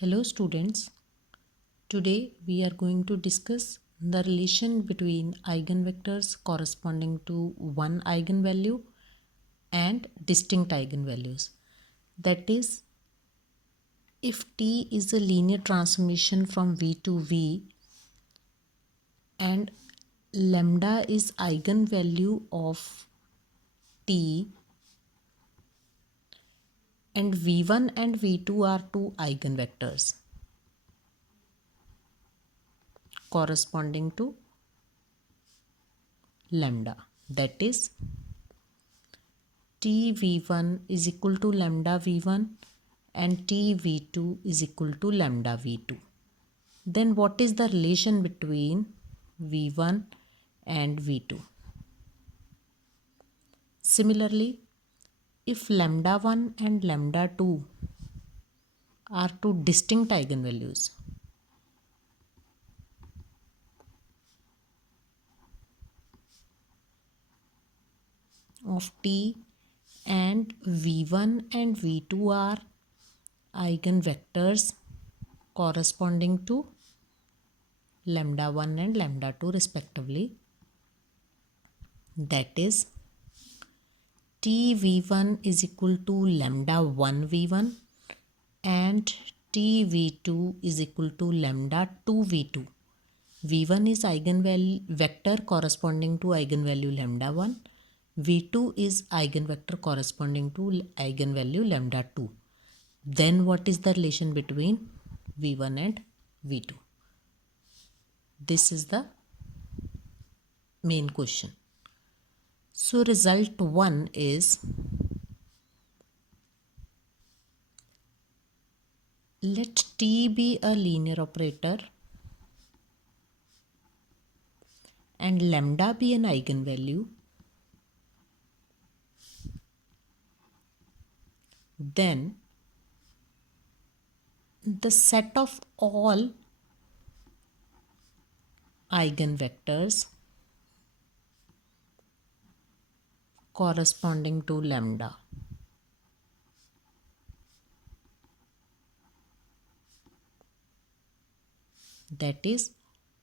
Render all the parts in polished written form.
Hello students, today we are going to discuss the relation between eigenvectors corresponding to one eigenvalue and distinct eigenvalues. That is, if T is a linear transformation from V to V and lambda is eigenvalue of T and V1 and V2 are two eigenvectors corresponding to lambda, that is T V1 is equal to lambda V1 and T V2 is equal to lambda V2. Then what is the relation between V1 and V2? Similarly, if lambda 1 and lambda 2 are two distinct eigenvalues, of T and V1 and V2 are eigenvectors corresponding to lambda 1 and lambda 2 respectively, that is T V1 is equal to lambda 1 V1 and T V2 is equal to lambda 2 V2. V1 is eigenvalue vector corresponding to eigenvalue lambda 1. V2 is eigenvector corresponding to eigenvalue lambda 2. Then what is the relation between V1 and V2? This is the main question. So result 1 is, let T be a linear operator and lambda be an eigenvalue, then the set of all eigenvectors corresponding to lambda, that is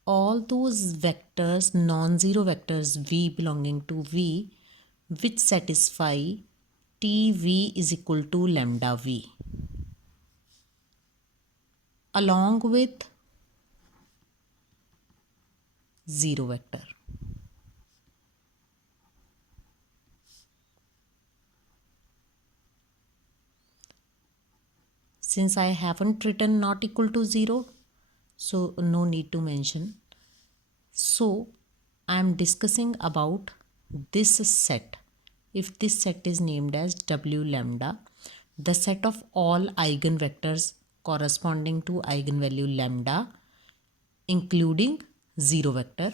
all those vectors, non-zero vectors V belonging to V which satisfy TV is equal to lambda V, along with zero vector. Since I haven't written not equal to 0, so no need to mention. So I am discussing about this set. If this set is named as W lambda, the set of all eigenvectors corresponding to eigenvalue lambda, including zero vector,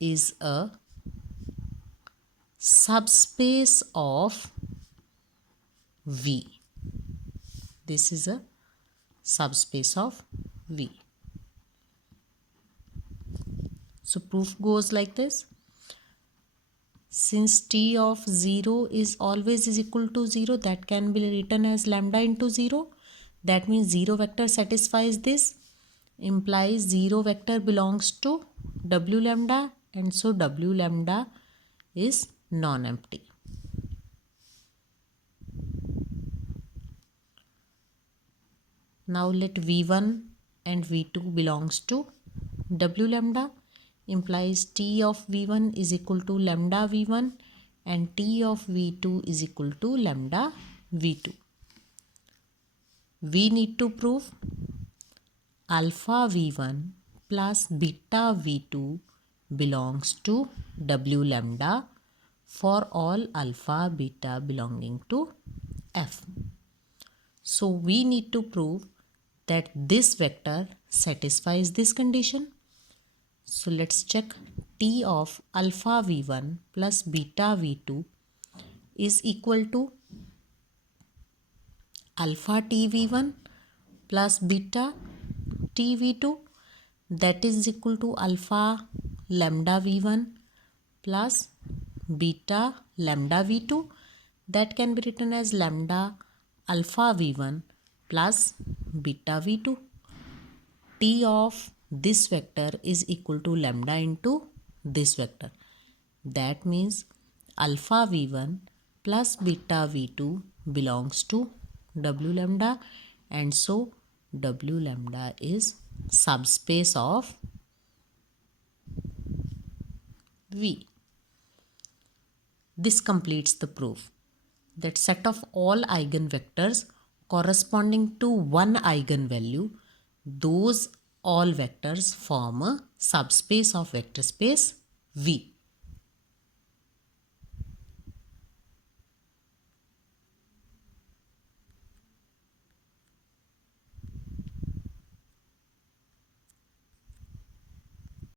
is a subspace of V. This is a subspace of V. So proof goes like this. Since T of 0 is always is equal to 0, that can be written as lambda into 0. That means 0 vector satisfies this, implies 0 vector belongs to W lambda, and so W lambda is non-empty. Now let V1 and V2 belongs to W lambda, implies T of V1 is equal to lambda V1 and T of V2 is equal to lambda V2. We need to prove alpha V1 plus beta V2 belongs to W lambda for all alpha beta belonging to F. So we need to prove that this vector satisfies this condition. So let's check. T of alpha V1 plus beta V2 is equal to alpha T V1 plus beta T V2, that is equal to alpha lambda V1 plus beta lambda V2, that can be written as lambda alpha V1 plus beta v2. T of this vector is equal to lambda into this vector. That means alpha v1 plus beta v2 belongs to w lambda, and so w lambda is subspace of V. This completes the proof that set of all eigenvectors corresponding to one eigenvalue, those all vectors form a subspace of vector space V.